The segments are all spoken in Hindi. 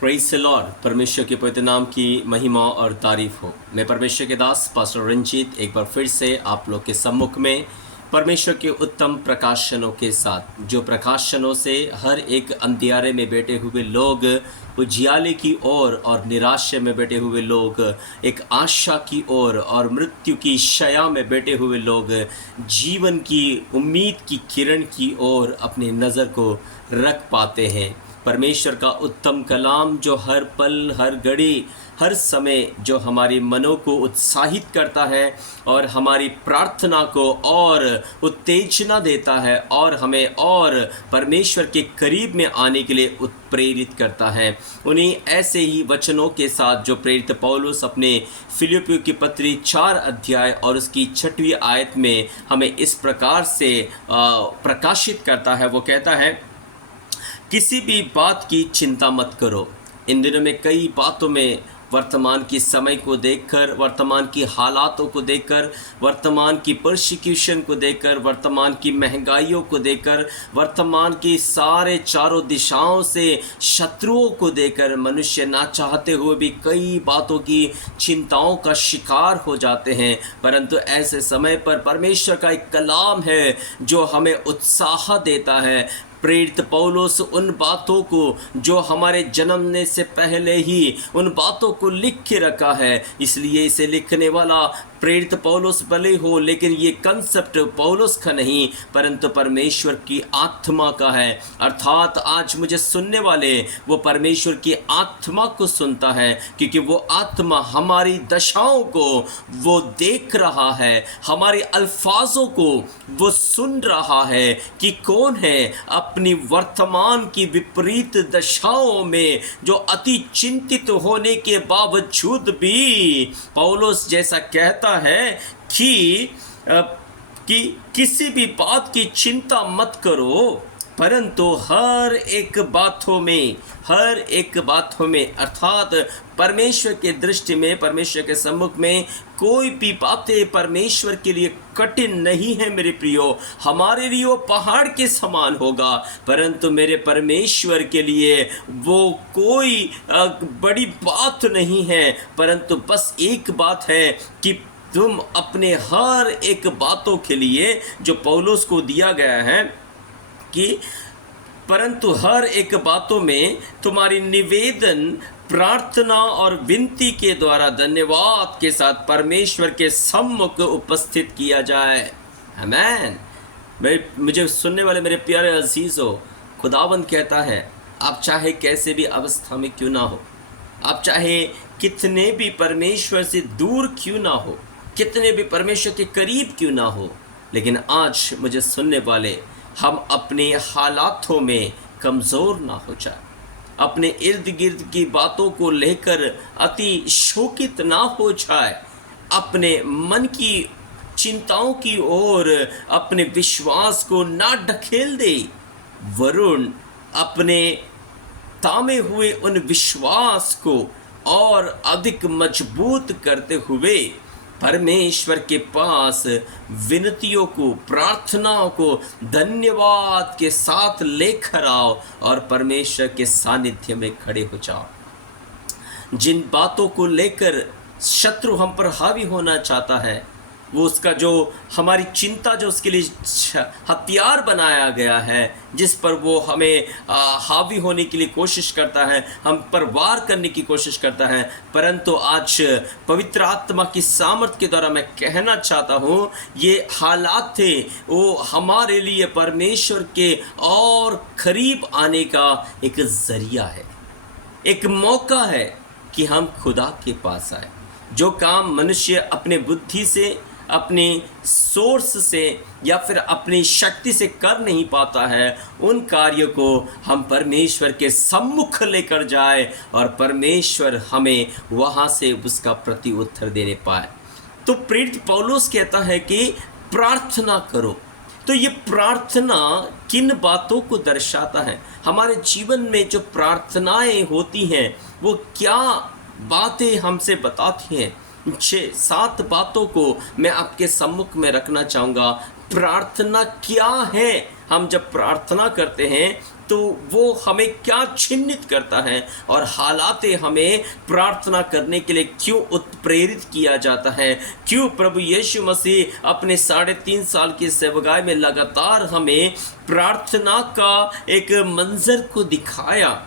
Praise the Lord. परमेश्वर के पवित्र नाम की महिमा और तारीफ हो। मैं परमेश्वर के दास पास्टर रंजीत एक बार फिर से आप लोग के सम्मुख में परमेश्वर के उत्तम प्रकाशनों के साथ, जो प्रकाशनों से हर एक अंधियारे में बैठे हुए लोग उजियाले की ओर और निराशा में बैठे हुए लोग एक आशा की ओर और मृत्यु की शया में बैठे हुए लोग जीवन की उम्मीद की किरण की ओर अपनी नज़र को रख पाते हैं। परमेश्वर का उत्तम कलाम जो हर पल, हर घड़ी, हर समय जो हमारी मनों को उत्साहित करता है और हमारी प्रार्थना को और उत्तेजना देता है और हमें और परमेश्वर के करीब में आने के लिए उत्प्रेरित करता है। उन्हीं ऐसे ही वचनों के साथ जो प्रेरित पौलुस अपने फिलिप्पियों की पत्री 4 अध्याय और उसकी 6वीं आयत में हमें इस प्रकार से प्रकाशित करता है। वो कहता है, किसी भी बात की चिंता मत करो। इन दिनों में कई बातों में वर्तमान की समय को देखकर, वर्तमान की हालातों को देखकर, वर्तमान की परसिक्यूशन को देखकर, वर्तमान की महंगाइयों को देखकर, वर्तमान की सारे चारों दिशाओं से शत्रुओं को देखकर मनुष्य ना चाहते हुए भी कई बातों की चिंताओं का शिकार हो जाते हैं। परंतु ऐसे समय पर परमेश्वर का एक कलाम है जो हमें उत्साह देता है। प्रेरित पौलुस उन बातों को जो हमारे जन्मने से पहले ही उन बातों को लिख के रखा है, इसलिए इसे लिखने वाला प्रेरित पौलुस भले हो, लेकिन ये कंसेप्ट पौलुस का नहीं परंतु परमेश्वर की आत्मा का है। अर्थात आज मुझे सुनने वाले वो परमेश्वर की आत्मा को सुनता है, क्योंकि वो आत्मा हमारी दशाओं को वो देख रहा है, हमारे अल्फाजों को वो सुन रहा है कि कौन है अपनी वर्तमान की विपरीत दशाओं में जो अति चिंतित होने के बावजूद भी पौलुस जैसा कहता है कि किसी भी बात की चिंता मत करो, परंतु हर एक बातों में अर्थात परमेश्वर के दृष्टि में, परमेश्वर के सम्मुख में कोई भी बातें परमेश्वर के लिए कठिन नहीं है। मेरे प्रियो, हमारे लिए वो पहाड़ के समान होगा, परंतु मेरे परमेश्वर के लिए वो कोई बड़ी बात नहीं है। परंतु बस एक बात है कि तुम अपने हर एक बातों के लिए जो पौलुस को दिया गया है कि परंतु हर एक बातों में तुम्हारी निवेदन, प्रार्थना और विनती के द्वारा धन्यवाद के साथ परमेश्वर के सम्मुख उपस्थित किया जाए। आमीन। मुझे सुनने वाले मेरे प्यारे अजीज़ों, खुदावंद कहता है, आप चाहे कैसे भी अवस्था में क्यों ना हो, आप चाहे कितने भी परमेश्वर से दूर क्यों ना हो, कितने भी परमेश्वर के करीब क्यों ना हो, लेकिन आज मुझे सुनने वाले, हम अपने हालातों में कमज़ोर ना हो जाए, अपने इर्द गिर्द की बातों को लेकर अति शोकित ना हो जाए, अपने मन की चिंताओं की ओर अपने विश्वास को ना ढकेल दे, वरुण अपने तामे हुए उन विश्वास को और अधिक मजबूत करते हुए परमेश्वर के पास विनतियों को, प्रार्थनाओं को धन्यवाद के साथ लेकर आओ और परमेश्वर के सानिध्य में खड़े हो जाओ। जिन बातों को लेकर शत्रु हम पर हावी होना चाहता है, वो उसका जो हमारी चिंता जो उसके लिए हथियार बनाया गया है, जिस पर वो हमें हावी होने के लिए कोशिश करता है, हम पर वार करने की कोशिश करता है, परंतु आज पवित्र आत्मा की सामर्थ के द्वारा मैं कहना चाहता हूँ, ये हालात थे वो हमारे लिए परमेश्वर के और करीब आने का एक ज़रिया है, एक मौका है कि हम खुदा के पास आए। जो काम मनुष्य अपने बुद्धि से, अपने सोर्स से या फिर अपनी शक्ति से कर नहीं पाता है, उन कार्यों को हम परमेश्वर के सम्मुख लेकर जाए और परमेश्वर हमें वहाँ से उसका प्रति उत्तर देने पाए। तो प्रेरित पौलुस कहता है कि प्रार्थना करो। तो ये प्रार्थना किन बातों को दर्शाता है? हमारे जीवन में जो प्रार्थनाएं होती हैं वो क्या बातें हमसे बताती हैं? 6-7 बातों को मैं आपके सम्मुख में रखना चाहूँगा। प्रार्थना क्या है? हम जब प्रार्थना करते हैं तो वो हमें क्या चिन्हित करता है और हालातें हमें प्रार्थना करने के लिए क्यों उत्प्रेरित किया जाता है, क्यों प्रभु यीशु मसीह अपने 3.5 साल की सेवकाई में लगातार हमें प्रार्थना का एक मंजर को दिखाया।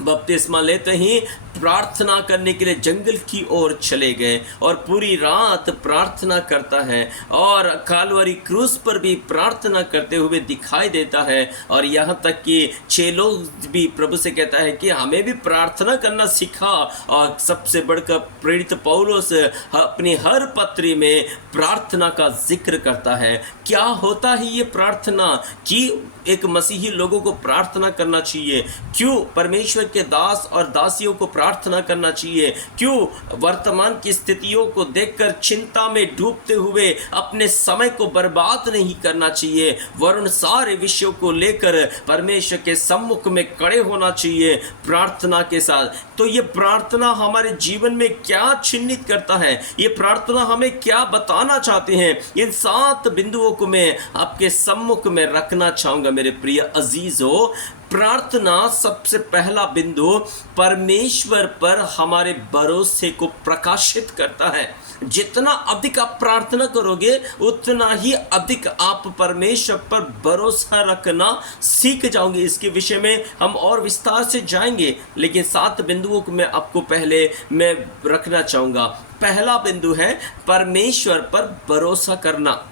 बपतिस्मा लेते ही प्रार्थना करने के लिए जंगल की ओर चले गए और पूरी रात प्रार्थना करता है और कालवरी क्रूस पर भी प्रार्थना करते हुए दिखाई देता है। और यहाँ तक कि चेलों भी प्रभु से कहता है कि हमें भी प्रार्थना करना सिखा। और सबसे बढ़कर प्रेरित पौलुस अपनी हर पत्री में प्रार्थना का जिक्र करता है। क्या होता है ये प्रार्थना कि एक मसीही लोगों को प्रार्थना करना चाहिए, क्यों परमेश्वर के दास और दासियों को प्रार्थना करना चाहिए, क्यों वर्तमान की स्थितियों को देखकर चिंता में डूबते हुए अपने समय को बर्बाद नहीं करना चाहिए, वरन सारे विषयों को लेकर परमेश्वर के सम्मुख में खड़े होना चाहिए प्रार्थना के साथ। तो ये प्रार्थना हमारे जीवन में क्या चिन्हित करता है, ये प्रार्थना हमें क्या बताना चाहते हैं, इन 7 बिंदुओं को मैं आपके सम्मुख में रखना चाहूंगा मेरे प्रिय अजीजों। प्रार्थना सबसे पहला बिंदु परमेश्वर पर हमारे भरोसे को प्रकाशित करता है। जितना अधिक आप प्रार्थना करोगे उतना ही अधिक आप परमेश्वर पर भरोसा रखना सीख जाओगे। इसके विषय में हम और विस्तार से जाएंगे, लेकिन 7 बिंदुओं को मैं आपको पहले मैं रखना चाहूँगा। पहला बिंदु है परमेश्वर पर भरोसा करना।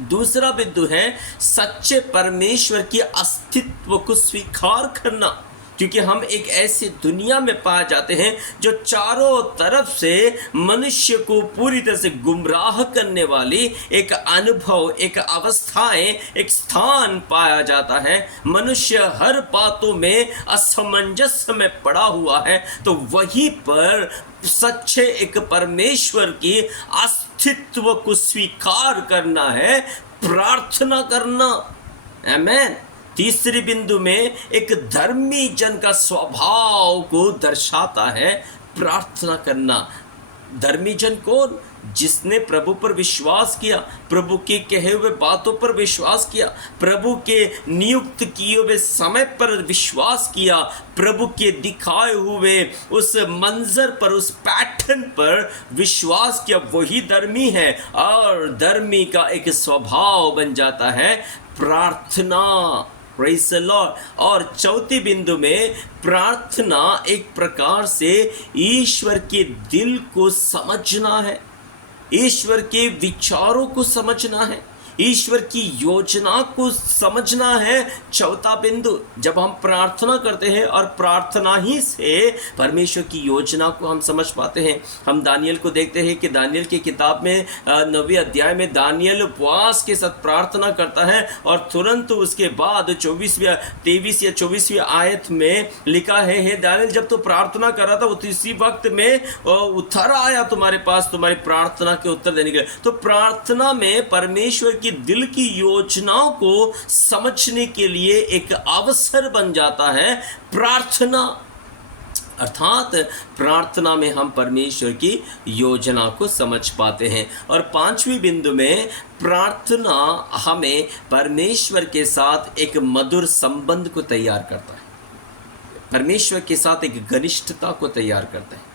दूसरा बिंदु है सच्चे परमेश्वर की अस्तित्व को स्वीकार करना, क्योंकि हम एक ऐसी दुनिया में पाए जाते हैं जो चारों तरफ से मनुष्य को पूरी तरह से गुमराह करने वाली एक अनुभव, एक अवस्थाएं, एक स्थान पाया जाता है। मनुष्य हर बातों में असमंजस में पड़ा हुआ है। तो वहीं पर सच्चे एक परमेश्वर की अस्तित्व को स्वीकार करना है, प्रार्थना करना। आमेन। तीसरी बिंदु में एक धर्मी जन का स्वभाव को दर्शाता है प्रार्थना करना। धर्मी जन कौन? जिसने प्रभु पर विश्वास किया, प्रभु के कहे हुए बातों पर विश्वास किया, प्रभु के नियुक्त किए हुए समय पर विश्वास किया, प्रभु के दिखाए हुए उस मंजर पर, उस पैटर्न पर विश्वास किया, वही धर्मी है। और धर्मी का एक स्वभाव बन जाता है प्रार्थना। Praise the Lord. और चौथी बिंदु में प्रार्थना एक प्रकार से ईश्वर के दिल को समझना है, ईश्वर के विचारों को समझना है, ईश्वर की योजना को समझना है। चौथा बिंदु, जब हम प्रार्थना करते हैं और प्रार्थना ही से परमेश्वर की योजना को हम समझ पाते हैं। हम दानियल को देखते हैं कि दानियल की किताब में 9वें अध्याय में दानियल उपवास के साथ प्रार्थना करता है और तुरंत उसके बाद 23 या 24वीं आयत में लिखा है, हे दानियल, जब तो प्रार्थना कर रहा था वो इसी वक्त में उतर आया तुम्हारे पास तुम्हारी प्रार्थना के उत्तर देने के लिए। तो प्रार्थना में परमेश्वर की दिल की योजनाओं को समझने के लिए एक अवसर बन जाता है प्रार्थना। अर्थात प्रार्थना में हम परमेश्वर की योजना को समझ पाते हैं। और 5वीं बिंदु में प्रार्थना हमें परमेश्वर के साथ एक मधुर संबंध को तैयार करता है, परमेश्वर के साथ एक घनिष्ठता को तैयार करता है।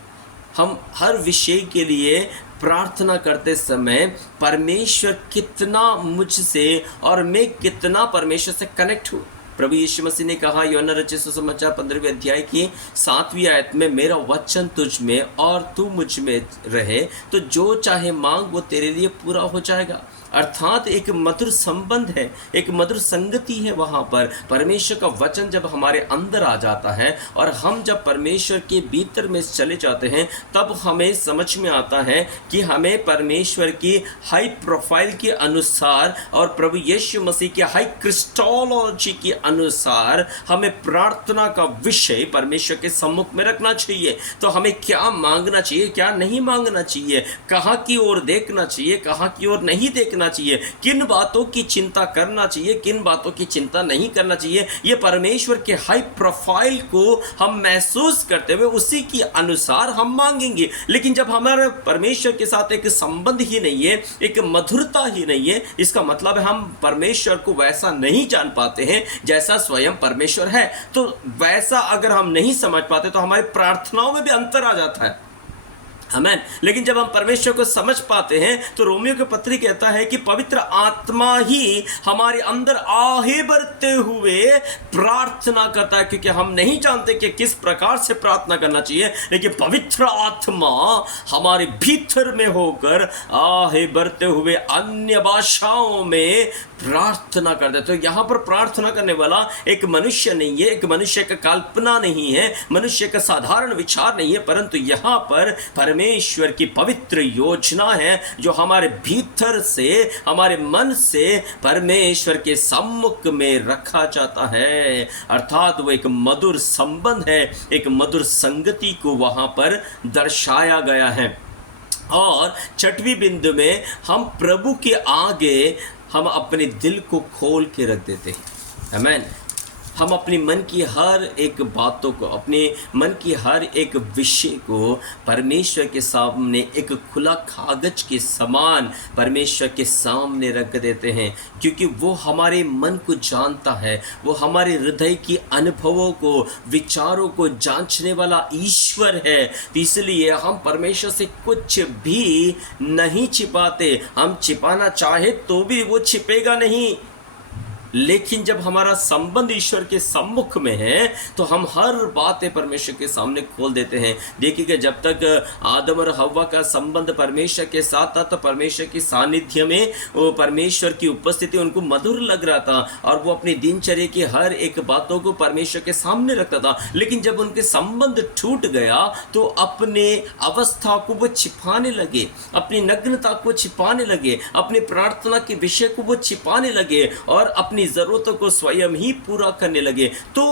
हम हर विषय के लिए प्रार्थना करते समय परमेश्वर कितना मुझसे और मैं कितना परमेश्वर से कनेक्ट हूँ। प्रभु यीशु मसीह ने कहा यूहन्ना रचित सुसमाचार 15वें अध्याय की 7वीं आयत में, मेरा वचन तुझ में और तू मुझ में रहे तो जो चाहे मांग वो तेरे लिए पूरा हो जाएगा। अर्थात एक मधुर संबंध है, एक मधुर संगति है। वहाँ पर परमेश्वर का वचन जब हमारे अंदर आ जाता है और हम जब परमेश्वर के भीतर में चले जाते हैं, तब हमें समझ में आता है कि हमें परमेश्वर की हाई प्रोफाइल के अनुसार और प्रभु यीशु मसीह की हाई क्रिस्टोलॉजी के अनुसार हमें प्रार्थना का विषय परमेश्वर के सम्मुख में रखना चाहिए। तो हमें क्या मांगना चाहिए, क्या नहीं मांगना चाहिए, कहाँ की ओर देखना चाहिए, कहाँ की ओर नहीं देखना रखना चाहिए, किन बातों की चिंता करना चाहिए, किन बातों की चिंता नहीं करना चाहिए, ये परमेश्वर के हाई प्रोफाइल को हम महसूस करते हुए उसी के अनुसार हम मांगेंगे। लेकिन जब हमारे परमेश्वर के साथ एक संबंध ही नहीं है, एक मधुरता ही नहीं है, इसका मतलब है हम परमेश्वर को वैसा नहीं जान पाते हैं जैसा स्वयं परमेश्वर है। तो वैसा अगर हम नहीं समझ पाते तो हमारी प्रार्थनाओं में भी अंतर आ जाता है। आमेन। लेकिन जब हम परमेश्वर को समझ पाते हैं तो रोमियो के पत्री कहता है कि पवित्र आत्मा ही हमारे अंदर आहे भरते हुए प्रार्थना करता है, क्योंकि हम नहीं जानते कि किस प्रकार से प्रार्थना करना चाहिए, लेकिन पवित्र आत्मा हमारे भीतर में होकर आहे भरते हुए अन्य भाषाओं में प्रार्थना करता है। तो यहाँ पर प्रार्थना करने वाला एक मनुष्य नहीं है, एक मनुष्य का कल्पना नहीं है, मनुष्य का साधारण विचार नहीं है, परंतु यहाँ पर परमेश्वर की पवित्र योजना है जो हमारे भीतर से, हमारे मन से परमेश्वर के सम्मुख में रखा जाता है। अर्थात वो एक मधुर संबंध है, एक मधुर संगति को वहाँ पर दर्शाया गया है। और छठवीं बिंदु में हम प्रभु के आगे हम अपने दिल को खोल के रख देते हैं। आमेन। हम अपने मन की हर एक बातों को, अपने मन की हर एक विषय को परमेश्वर के सामने एक खुला कागज के समान परमेश्वर के सामने रख देते हैं, क्योंकि वो हमारे मन को जानता है, वो हमारे हृदय की अनुभवों को, विचारों को जांचने वाला ईश्वर है। तो इसलिए हम परमेश्वर से कुछ भी नहीं छिपाते। हम छिपाना चाहे तो भी वो छिपेगा नहीं, लेकिन जब हमारा संबंध ईश्वर के सम्मुख में है तो हम हर बातें परमेश्वर के सामने खोल देते हैं। देखिएगा, जब तक आदम और हव्वा का संबंध परमेश्वर के साथ था तो परमेश्वर की सानिध्य में वो परमेश्वर की उपस्थिति उनको मधुर लग रहा था और वो अपनी दिनचर्या की हर एक बातों को परमेश्वर के सामने रखता था। लेकिन जब उनके संबंध टूट गया तो अपने अवस्था को वो छिपाने लगे, अपनी नग्नता को छिपाने लगे, अपनी प्रार्थना के विषय को वो छिपाने लगे और अपनी जरूरतों को स्वयं ही पूरा करने लगे। तो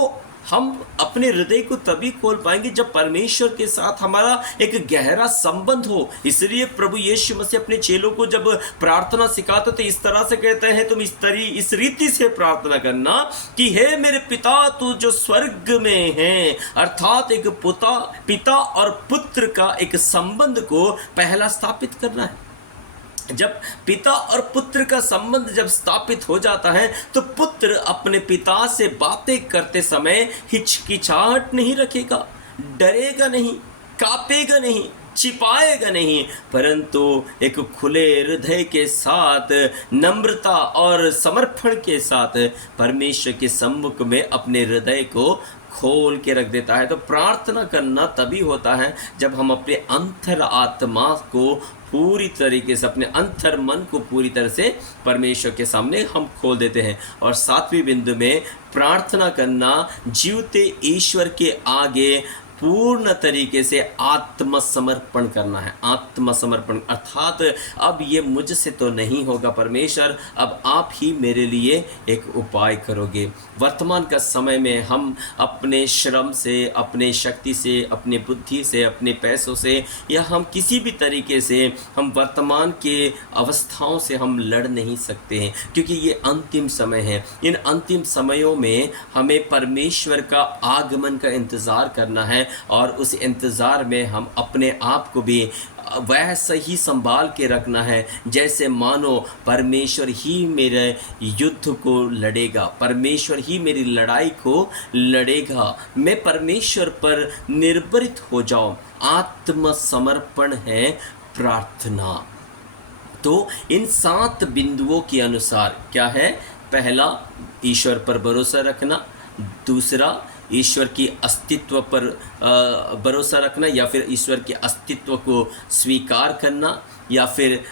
हम अपने हृदय को तभी खोल पाएंगे जब परमेश्वर के साथ हमारा एक गहरा संबंध हो। इसलिए प्रभु यीशु मसीह अपने चेलों को जब प्रार्थना सिखाते तो इस तरह से कहते हैं, तुम इस रीति से प्रार्थना करना कि हे मेरे पिता तू जो स्वर्ग में है। अर्थात एक पिता और पुत्र का एक संबंध को पहला स्थापित करना है। जब पिता और पुत्र का संबंध जब स्थापित हो जाता है तो पुत्र अपने पिता से बातें करते समय हिचकिचाहट नहीं रखेगा, डरेगा नहीं, कांपेगा नहीं, छिपाएगा नहीं, परंतु एक खुले हृदय के साथ, नम्रता और समर्पण के साथ परमेश्वर के सम्मुख में अपने हृदय को खोल के रख देता है। तो प्रार्थना करना तभी होता है जब हम अपने अंतर आत्मा को पूरी तरीके से, अपने अंतर मन को पूरी तरह से परमेश्वर के सामने हम खोल देते हैं। और सातवीं बिंदु में प्रार्थना करना जीवते ईश्वर के आगे पूर्ण तरीके से आत्मसमर्पण करना है। आत्मसमर्पण अर्थात अब ये मुझसे तो नहीं होगा परमेश्वर, अब आप ही मेरे लिए एक उपाय करोगे। वर्तमान का समय में हम अपने श्रम से, अपने शक्ति से, अपने बुद्धि से, अपने पैसों से या हम किसी भी तरीके से हम वर्तमान के अवस्थाओं से हम लड़ नहीं सकते हैं, क्योंकि ये अंतिम समय है। इन अंतिम समयों में हमें परमेश्वर का आगमन का इंतज़ार करना है और उस इंतज़ार में हम अपने आप को भी वैसा ही संभाल के रखना है जैसे मानो परमेश्वर ही मेरे युद्ध को लड़ेगा, परमेश्वर ही मेरी लड़ाई को लड़ेगा। मैं परमेश्वर पर निर्भरित हो जाऊं। आत्मसमर्पण है प्रार्थना। तो इन 7 बिंदुओं के अनुसार क्या है? पहला, ईश्वर पर भरोसा रखना। दूसरा, ईश्वर की अस्तित्व पर भरोसा रखना या फिर ईश्वर के अस्तित्व को स्वीकार करना। या फिर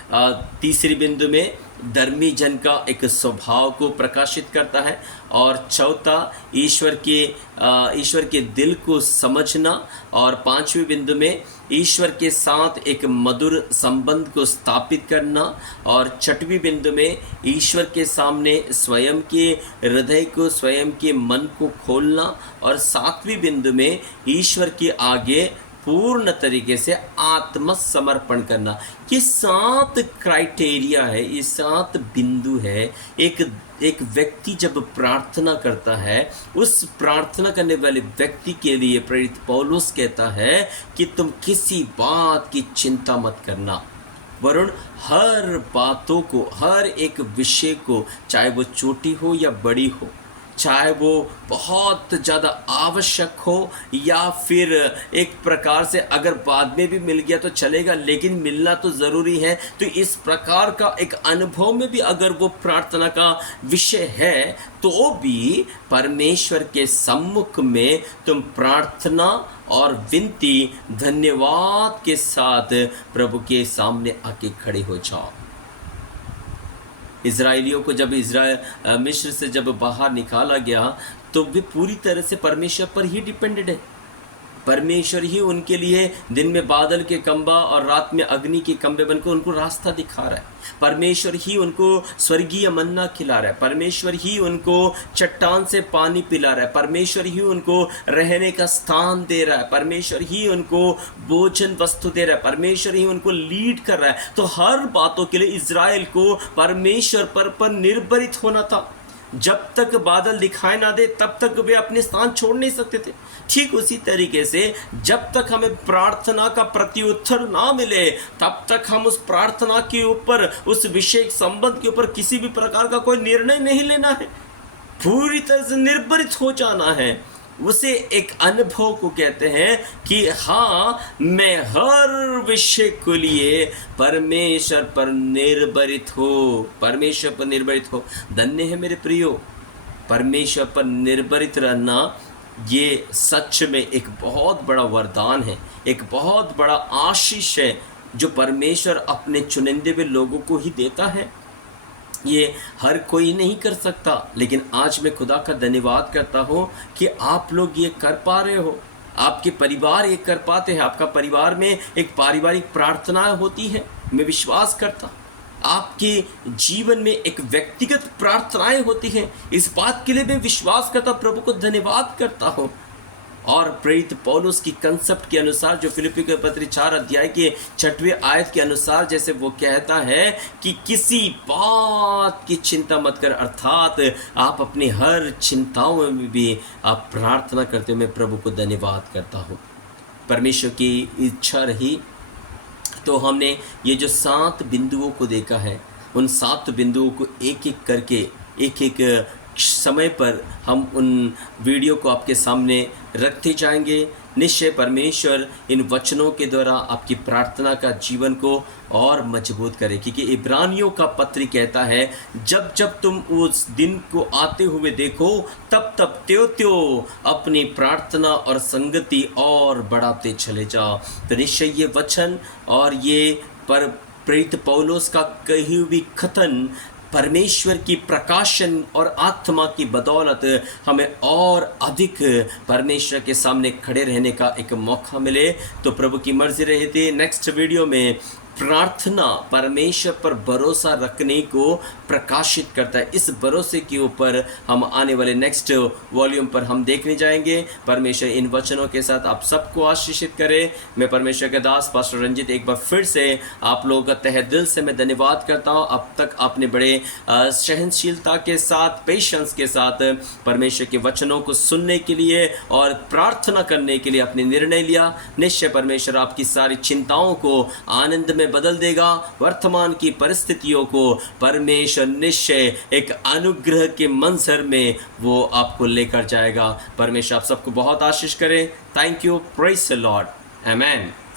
तीसरी बिंदु में धर्मी जन का एक स्वभाव को प्रकाशित करता है। और चौथा, ईश्वर के दिल को समझना। और पांचवी बिंदु में ईश्वर के साथ एक मधुर संबंध को स्थापित करना। और छठवीं बिंदु में ईश्वर के सामने स्वयं के हृदय को, स्वयं के मन को खोलना। और सातवीं बिंदु में ईश्वर के आगे पूर्ण तरीके से आत्मसमर्पण करना। ये 7 क्राइटेरिया है, ये 7 बिंदु है। एक व्यक्ति जब प्रार्थना करता है, उस प्रार्थना करने वाले व्यक्ति के लिए प्रेरित पौलुस कहता है कि तुम किसी बात की चिंता मत करना, वरुण हर बातों को, हर एक विषय को, चाहे वो छोटी हो या बड़ी हो, चाहे वो बहुत ज़्यादा आवश्यक हो या फिर एक प्रकार से अगर बाद में भी मिल गया तो चलेगा, लेकिन मिलना तो ज़रूरी है। तो इस प्रकार का एक अनुभव में भी अगर वो प्रार्थना का विषय है तो भी परमेश्वर के सम्मुख में तुम प्रार्थना और विनती धन्यवाद के साथ प्रभु के सामने आके खड़े हो जाओ। इज़राइलियों को जब मिस्र से जब बाहर निकाला गया तो वे पूरी तरह से परमेश्वर पर ही डिपेंडेड है। परमेश्वर ही उनके लिए दिन में बादल के खंभा और रात में अग्नि के खंभे बनकर उनको रास्ता दिखा रहा है। परमेश्वर ही उनको स्वर्गीय मन्ना खिला रहा है। परमेश्वर ही उनको चट्टान से पानी पिला रहा है। परमेश्वर ही उनको रहने का स्थान दे रहा है। परमेश्वर ही उनको भोजन वस्तु दे रहा है। परमेश्वर ही उनको लीड कर रहा है। तो हर बातों के लिए इज़राइल को परमेश्वर पर निर्भरित होना था। जब तक बादल दिखाई ना दे तब तक वे अपने स्थान छोड़ नहीं सकते थे। ठीक उसी तरीके से जब तक हमें प्रार्थना का प्रत्युत्तर ना मिले तब तक हम उस प्रार्थना के ऊपर, उस विषय संबंध के ऊपर किसी भी प्रकार का कोई निर्णय नहीं लेना है। पूरी तरह से निर्भरित हो जाना है। उसे एक अनुभव को कहते हैं कि हाँ, मैं हर विषय के लिए परमेश्वर पर निर्भरित हो, परमेश्वर पर निर्भरित हो। धन्य है मेरे प्रियो, परमेश्वर पर निर्भरित रहना ये सच में एक बहुत बड़ा वरदान है, एक बहुत बड़ा आशीष है जो परमेश्वर अपने चुनिंदे हुए लोगों को ही देता है। ये हर कोई नहीं कर सकता, लेकिन आज मैं खुदा का धन्यवाद करता हूँ कि आप लोग ये कर पा रहे हो, आपके परिवार ये कर पाते हैं। आपका परिवार में एक पारिवारिक प्रार्थना होती है। मैं विश्वास करता आपके जीवन में एक व्यक्तिगत प्रार्थनाएं होती हैं। इस बात के लिए मैं विश्वास करता, प्रभु को धन्यवाद करता हूँ। और प्रेरित पौलुस की कंसेप्ट के अनुसार, जो फिलिप्पी के पत्र 4 अध्याय के 6वें आयत के अनुसार जैसे वो कहता है कि किसी बात की चिंता मत कर, अर्थात आप अपनी हर चिंताओं में भी आप प्रार्थना करते हुए मैं प्रभु को धन्यवाद करता हूँ। परमेश्वर की इच्छा रही तो हमने ये जो 7 बिंदुओं को देखा है, उन 7 बिंदुओं को एक एक करके एक एक समय पर हम उन वीडियो को आपके सामने रखते जाएंगे। निश्चय परमेश्वर इन वचनों के द्वारा आपकी प्रार्थना का जीवन को और मजबूत करे, क्योंकि इब्रानियों का पत्र कहता है जब जब तुम उस दिन को आते हुए देखो तब तब त्यों अपनी प्रार्थना और संगति और बढ़ाते चले जाओ। तो निश्चय ये वचन और ये पर प्रेरित पौलुस का कही हुई कथन परमेश्वर की प्रकाशन और आत्मा की बदौलत हमें और अधिक परमेश्वर के सामने खड़े रहने का एक मौका मिले। तो प्रभु की मर्जी रहती नेक्स्ट वीडियो में प्रार्थना परमेश्वर पर भरोसा रखने को प्रकाशित करता है। इस भरोसे के ऊपर हम आने वाले नेक्स्ट वॉल्यूम पर हम देखने जाएंगे। परमेश्वर इन वचनों के साथ आप सबको आशीषित करे। मैं परमेश्वर के दास पास्टर रंजित एक बार फिर से आप लोगों का तहे दिल से मैं धन्यवाद करता हूँ। अब तक आपने बड़े सहनशीलता के साथ, पेशेंस के साथ परमेश्वर के वचनों को सुनने के लिए और प्रार्थना करने के लिए अपने निर्णय लिया। निश्चय परमेश्वर आपकी सारी चिंताओं को आनंद में बदल देगा। वर्तमान की परिस्थितियों को परमेश्वर निश्चय एक अनुग्रह के मंजर में वो आपको लेकर जाएगा। परमेश्वर आप सबको बहुत आशीष करे। Thank you, praise the Lord, amen.